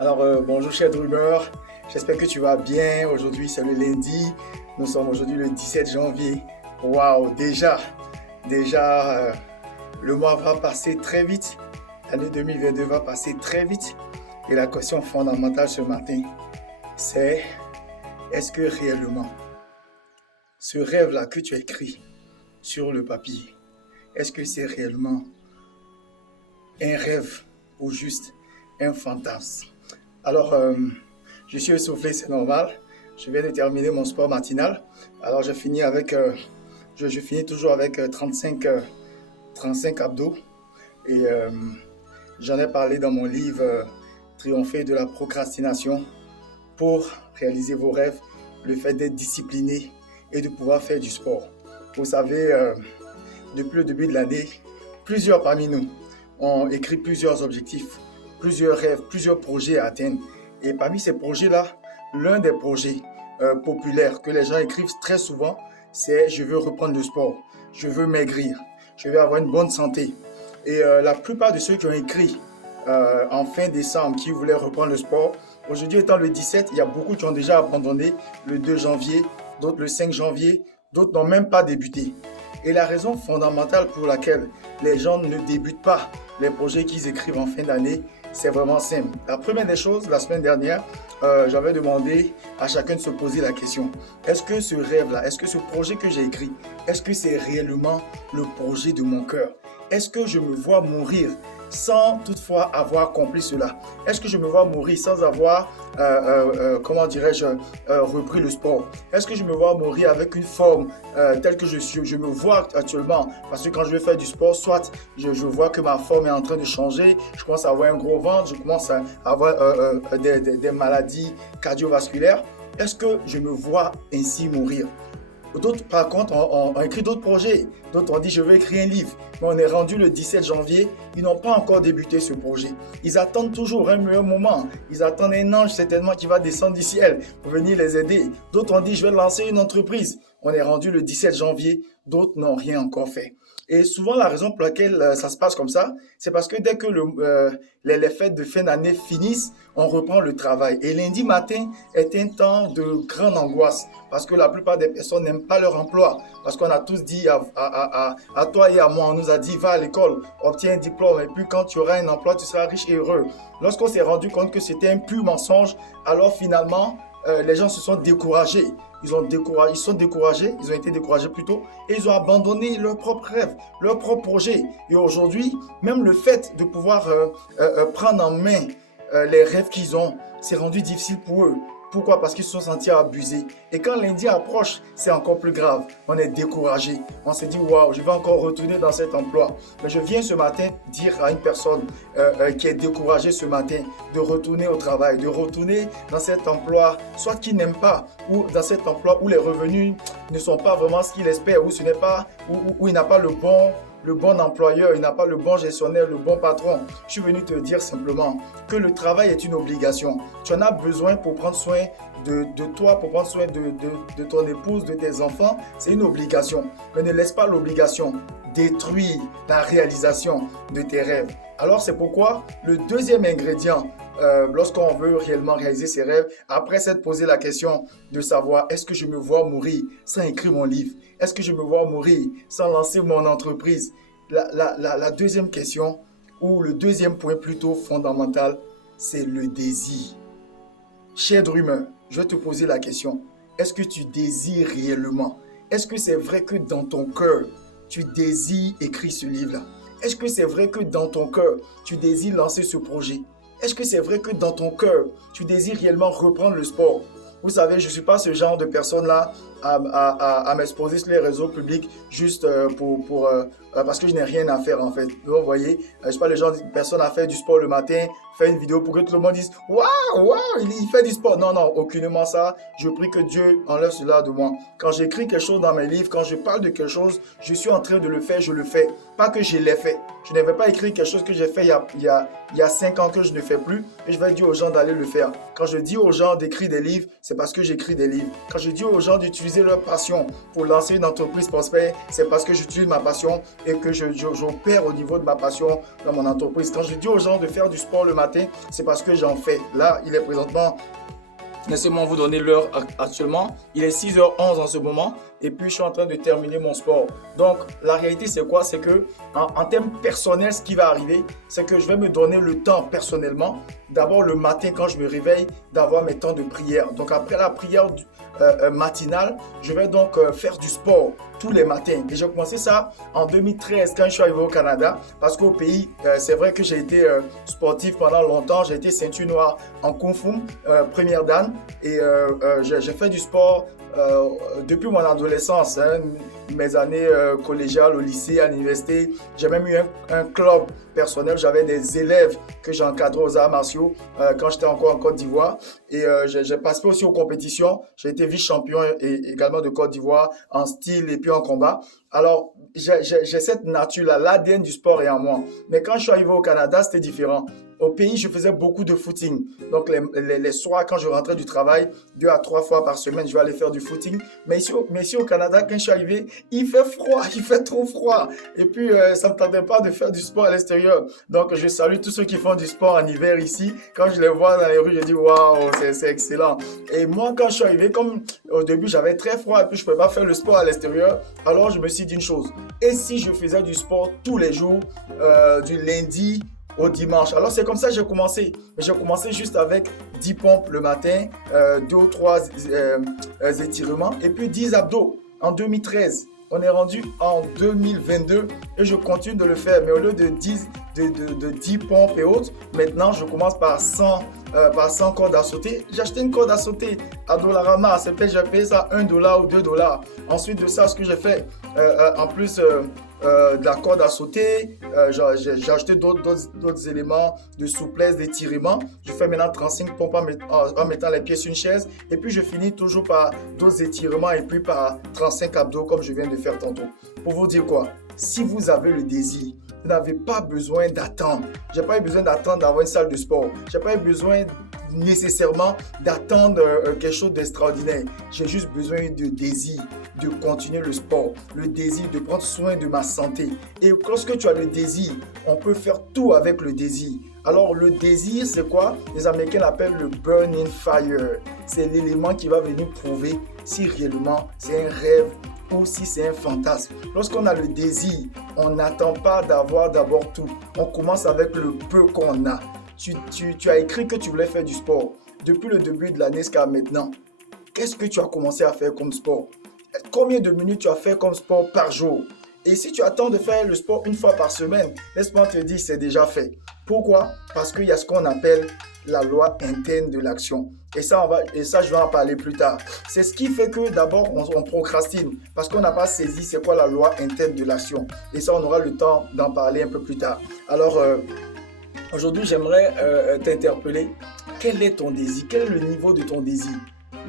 Alors, bonjour cher Dreamer, j'espère que tu vas bien. Aujourd'hui, c'est le lundi. Nous sommes aujourd'hui le 17 janvier. Waouh, déjà, le mois va passer très vite. L'année 2022 va passer très vite. Et la question fondamentale ce matin, c'est est-ce que réellement, ce rêve-là que tu as écrit sur le papier, est-ce que c'est réellement un rêve ou juste un fantasme? Alors, je suis essoufflé, c'est normal. Je viens de terminer mon sport matinal. Alors, je finis toujours avec 35 abdos. Et j'en ai parlé dans mon livre Triompher de la procrastination pour réaliser vos rêves, le fait d'être discipliné et de pouvoir faire du sport. Vous savez, depuis le début de l'année, plusieurs parmi nous ont écrit plusieurs objectifs, plusieurs rêves, plusieurs projets à atteindre. Et parmi ces projets-là, l'un des projets populaires que les gens écrivent très souvent, c'est « je veux reprendre le sport, je veux maigrir, je veux avoir une bonne santé ». Et la plupart de ceux qui ont écrit en fin décembre qui voulaient reprendre le sport, aujourd'hui étant le 17, il y a beaucoup qui ont déjà abandonné le 2 janvier, d'autres le 5 janvier, d'autres n'ont même pas débuté. Et la raison fondamentale pour laquelle les gens ne débutent pas les projets qu'ils écrivent en fin d'année, c'est vraiment simple. La première des choses, la semaine dernière, j'avais demandé à chacun de se poser la question. Est-ce que ce rêve-là, est-ce que ce projet que j'ai écrit, est-ce que c'est réellement le projet de mon cœur? Est-ce que je me vois mourir sans toutefois avoir accompli cela? Est-ce que je me vois mourir sans avoir, repris le sport? Est-ce que je me vois mourir avec une forme telle que je suis? Je me vois actuellement, parce que quand je vais faire du sport, soit je vois que ma forme est en train de changer, je commence à avoir un gros ventre, je commence à avoir des maladies cardiovasculaires. Est-ce que je me vois ainsi mourir? D'autres, par contre, ont écrit d'autres projets. D'autres ont dit, je veux écrire un livre. Mais on est rendu le 17 janvier, ils n'ont pas encore débuté ce projet. Ils attendent toujours un meilleur moment. Ils attendent un ange certainement qui va descendre du ciel pour venir les aider. D'autres ont dit, je vais lancer une entreprise. On est rendu le 17 janvier, d'autres n'ont rien encore fait. Et souvent, la raison pour laquelle ça se passe comme ça, c'est parce que dès que les fêtes de fin d'année finissent, on reprend le travail. Et lundi matin est un temps de grande angoisse parce que la plupart des personnes n'aiment pas leur emploi. Parce qu'on a tous dit à toi et à moi, on nous a dit, va à l'école, obtiens un diplôme et puis quand tu auras un emploi, tu seras riche et heureux. Lorsqu'on s'est rendu compte que c'était un pur mensonge, alors finalement, les gens se sont découragés. Ils ont été découragés plutôt, et ils ont abandonné leur propre rêve, leur propre projet. Et aujourd'hui, même le fait de pouvoir prendre en main les rêves qu'ils ont, c'est rendu difficile pour eux. Pourquoi? Parce qu'ils se sont sentis abusés. Et quand lundi approche, c'est encore plus grave. On est découragé. On se dit, waouh, je vais encore retourner dans cet emploi. Mais je viens ce matin dire à une personne qui est découragée ce matin de retourner au travail, de retourner dans cet emploi, soit qu'il n'aime pas, ou dans cet emploi où les revenus ne sont pas vraiment ce qu'il espère, où ce n'est pas, où il n'a pas le bon employeur, il n'a pas le bon gestionnaire, le bon patron. Je suis venu te dire simplement que le travail est une obligation. Tu en as besoin pour prendre soin de toi, pour prendre soin de ton épouse, de tes enfants. C'est une obligation. Mais ne laisse pas l'obligation détruire la réalisation de tes rêves. Alors c'est pourquoi le deuxième ingrédient, lorsqu'on veut réellement réaliser ses rêves, après s'être posé la question de savoir est-ce que je me vois mourir sans écrire mon livre? Est-ce que je me vois mourir sans lancer mon entreprise? La deuxième question, ou le deuxième point plutôt fondamental, c'est le désir. Cher Dreamer, je vais te poser la question. Est-ce que tu désires réellement? Est-ce que c'est vrai que dans ton cœur, tu désires écrire ce livre-là? Est-ce que c'est vrai que dans ton cœur, tu désires lancer ce projet? Est-ce que c'est vrai que dans ton cœur, tu désires réellement reprendre le sport? Vous savez, je ne suis pas ce genre de personne-là à m'exposer sur les réseaux publics juste parce que je n'ai rien à faire en fait. Donc, vous voyez, je ne suis pas le genre de personne à faire du sport le matin, faire une vidéo pour que tout le monde dise waouh, waouh, il fait du sport. Non, non, aucunement ça. Je prie que Dieu enlève cela de moi. Quand j'écris quelque chose dans mes livres, quand je parle de quelque chose, je suis en train de le faire, je le fais. Pas que je l'ai fait. Je ne vais pas écrire quelque chose que j'ai fait il y a 5 ans que je ne fais plus et je vais dire aux gens d'aller le faire. Quand je dis aux gens d'écrire des livres, c'est parce que j'écris des livres. Quand je dis aux gens d'utiliser leur passion pour lancer une entreprise prospère, c'est parce que j'utilise ma passion et que j'opère au niveau de ma passion dans mon entreprise. Quand je dis aux gens de faire du sport le matin, c'est parce que j'en fais. Là, il est présentement, laissez-moi vous donner l'heure actuellement. Il est 6h11 en ce moment et puis je suis en train de terminer mon sport. Donc, la réalité, c'est quoi? C'est que en termes personnels, ce qui va arriver, c'est que je vais me donner le temps personnellement, d'abord le matin quand je me réveille, d'avoir mes temps de prière. Donc, après la prière matinale, je vais donc faire du sport tous les matins. Et j'ai commencé ça en 2013 quand je suis arrivé au Canada parce qu'au pays, c'est vrai que j'ai été sportif pendant longtemps. J'ai été ceinture noire en Kung Fu, première dan et j'ai fait du sport depuis mon adolescence, hein, mes années collégiales au lycée, à l'université. J'ai même eu un club personnel. J'avais des élèves que j'encadrais aux arts martiaux quand j'étais encore en Côte d'Ivoire. Et j'ai participé aussi aux compétitions. J'ai été vice-champion également de Côte d'Ivoire en style et puis en combat. Alors, j'ai cette nature-là, l'ADN du sport est en moi. Mais quand je suis arrivé au Canada, c'était différent. Au pays, je faisais beaucoup de footing. Donc, les soirs, quand je rentrais du travail, 2 à 3 fois par semaine, je vais aller faire du footing. Mais ici au Canada, quand je suis arrivé, il fait froid, il fait trop froid. Et puis, ça ne me tentait pas de faire du sport à l'extérieur. Donc, je salue tous ceux qui font du sport en hiver ici. Quand je les vois dans les rues, je dis, waouh, c'est excellent. Et moi, quand je suis arrivé, comme au début, j'avais très froid et puis je ne pouvais pas faire le sport à l'extérieur, alors je me suis dit une chose. Et si je faisais du sport tous les jours, du lundi au dimanche. Alors c'est comme ça que j'ai commencé. J'ai commencé juste avec 10 pompes le matin, 2 ou 3 étirements et puis 10 abdos en 2013. On est rendu en 2022 et je continue de le faire. Mais au lieu de 10 pompes et autres, maintenant je commence par 100 cordes à sauter. J'ai acheté une corde à sauter à Dollarama. C'est peut-être j'ai payé ça $1 ou $2. Ensuite de ça, ce que j'ai fait, en plus de la corde à sauter, j'ai acheté d'autres éléments de souplesse, d'étirement. Je fais maintenant 35 pompes en mettant les pieds sur une chaise. Et puis je finis toujours par d'autres étirements et puis par 35 abdos comme je viens de faire tantôt. Pour vous dire quoi? Si vous avez le désir, vous n'avez pas besoin d'attendre. J'ai pas eu besoin d'attendre d'avoir une salle de sport. J'ai pas eu besoin nécessairement d'attendre quelque chose d'extraordinaire. J'ai juste besoin de désir de continuer le sport, le désir de prendre soin de ma santé. Et lorsque tu as le désir, on peut faire tout avec le désir. Alors le désir, c'est quoi? Les Américains l'appellent le burning fire. C'est l'élément qui va venir prouver si réellement c'est un rêve ou si c'est un fantasme. Lorsqu'on a le désir, on n'attend pas d'avoir d'abord tout. On commence avec le peu qu'on a. Tu as écrit que tu voulais faire du sport. Depuis le début de l'année jusqu'à maintenant, qu'est-ce que tu as commencé à faire comme sport? Combien de minutes tu as fait comme sport par jour? Et si tu attends de faire le sport une fois par semaine, laisse-moi te dire, c'est déjà fait. Pourquoi? Parce qu'il y a ce qu'on appelle la loi interne de l'action. Et ça, je vais en parler plus tard. C'est ce qui fait que d'abord, on procrastine parce qu'on n'a pas saisi c'est quoi la loi interne de l'action. Et ça, on aura le temps d'en parler un peu plus tard. Alors, aujourd'hui, j'aimerais t'interpeller. Quel est ton désir? Quel est le niveau de ton désir?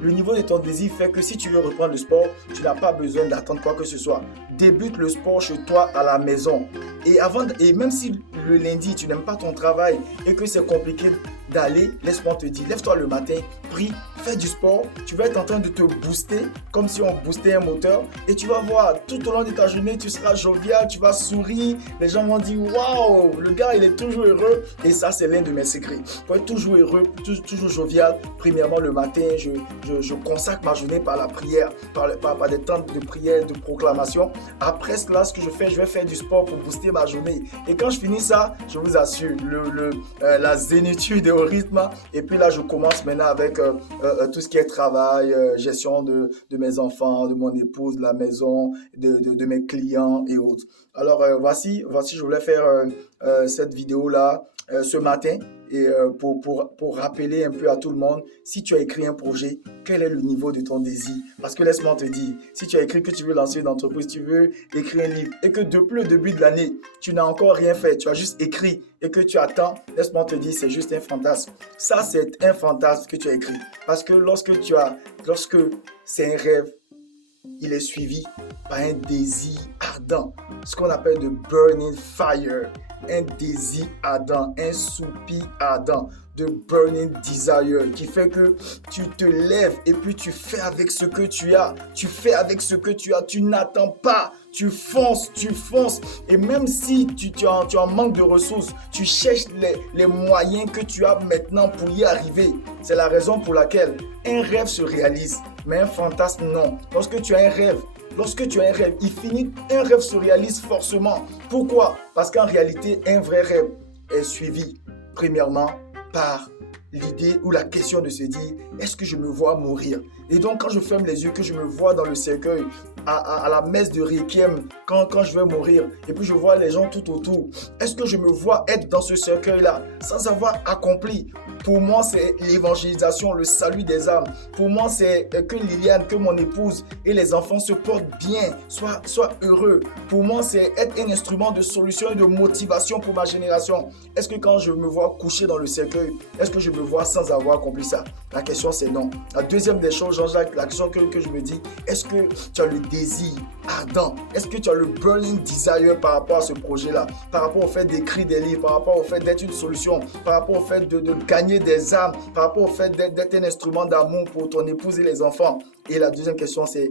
Le niveau de ton désir fait que si tu veux reprendre le sport, tu n'as pas besoin d'attendre quoi que ce soit. Débute le sport chez toi à la maison. Et même si le lundi, tu n'aimes pas ton travail et que c'est compliqué d'aller, laisse-moi te dire, lève-toi le matin, prie, fais du sport, tu vas être en train de te booster comme si on boostait un moteur et tu vas voir tout au long de ta journée, tu seras jovial, tu vas sourire, les gens vont dire waouh, le gars il est toujours heureux et ça c'est l'un de mes secrets. Pour être toujours heureux, toujours jovial, premièrement le matin, je consacre ma journée par la prière, par des temps de prière, de proclamation. Après cela, ce que je vais faire du sport pour booster ma journée. Et quand je finis ça, je vous assure, la zénitude est au rythme. Et puis là, je commence maintenant avec tout ce qui est travail, gestion de mes enfants, de mon épouse, de la maison, de mes clients et autres. Alors, voici, je voulais faire cette vidéo-là ce matin et pour rappeler un peu à tout le monde, si tu as écrit un projet, quel est le niveau de ton désir? Parce que laisse-moi te dire, si tu as écrit que tu veux lancer une entreprise, tu veux écrire un livre et que depuis le début de l'année, tu n'as encore rien fait, tu as juste écrit et que tu attends, laisse-moi te dire, c'est juste un fantasme. Ça, c'est un fantasme que tu as écrit. Parce que lorsque c'est un rêve, il est suivi par un désir ardent, ce qu'on appelle de burning fire, un désir ardent, un soupir ardent, de burning desire, qui fait que tu te lèves et puis tu fais avec ce que tu as, tu n'attends pas, tu fonces, et même si tu as un manque de ressources, tu cherches les moyens que tu as maintenant pour y arriver. C'est la raison pour laquelle un rêve se réalise, mais un fantasme non. Lorsque tu as un rêve, un rêve se réalise forcément. Pourquoi? Parce qu'en réalité, un vrai rêve est suivi, premièrement, par l'idée ou la question de se dire, est-ce que je me vois mourir? Et donc, quand je ferme les yeux, que je me vois dans le cercueil, à la messe de Requiem, quand je vais mourir, et puis je vois les gens tout autour, est-ce que je me vois être dans ce cercueil-là, sans avoir accompli? Pour moi, c'est l'évangélisation, le salut des âmes. Pour moi, c'est que Liliane, que mon épouse et les enfants se portent bien, soient heureux. Pour moi, c'est être un instrument de solution et de motivation pour ma génération. Est-ce que quand je me vois couché dans le cercueil, est-ce que je me vois sans avoir accompli ça? La question, c'est non. La deuxième des choses, Jean-Jacques, la question que je me dis, est-ce que tu as le désir ardent? Est-ce que tu as le burning desire par rapport à ce projet-là? Par rapport au fait d'écrire des livres, par rapport au fait d'être une solution, par rapport au fait de gagner des âmes, par rapport au fait d'être un instrument d'amour pour ton épouse et les enfants. Et la deuxième question, c'est,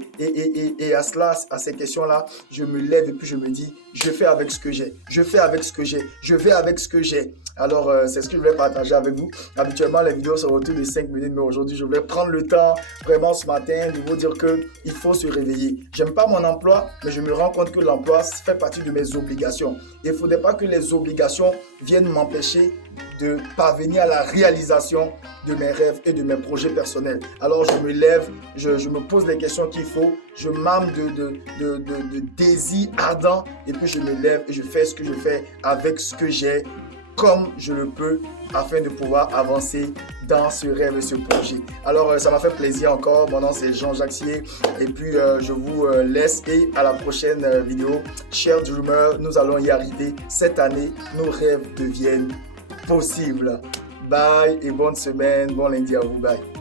à ces questions-là, je me lève et puis je me dis, je fais avec ce que j'ai, je vais avec ce que j'ai. Alors, c'est ce que je voulais partager avec vous. Habituellement, les vidéos sont autour de 5 minutes, mais aujourd'hui, je voulais prendre le temps, vraiment ce matin, de vous dire qu'il faut se réveiller. J'aime pas mon emploi, mais je me rends compte que l'emploi fait partie de mes obligations. Il ne faudrait pas que les obligations viennent m'empêcher de parvenir à la réalisation de mes rêves et de mes projets personnels. Alors je me lève, je me pose les questions qu'il faut, je m'arme de désir ardent et puis je me lève et je fais ce que je fais avec ce que j'ai, comme je le peux, afin de pouvoir avancer dans ce rêve et ce projet. Alors ça m'a fait plaisir encore. Mon nom c'est Jean-Jacques Sier et puis je vous laisse et à la prochaine vidéo. Chers dreamers, nous allons y arriver. Cette année, nos rêves deviennent possibles. Bye et bonne semaine, bon lundi à vous, bye.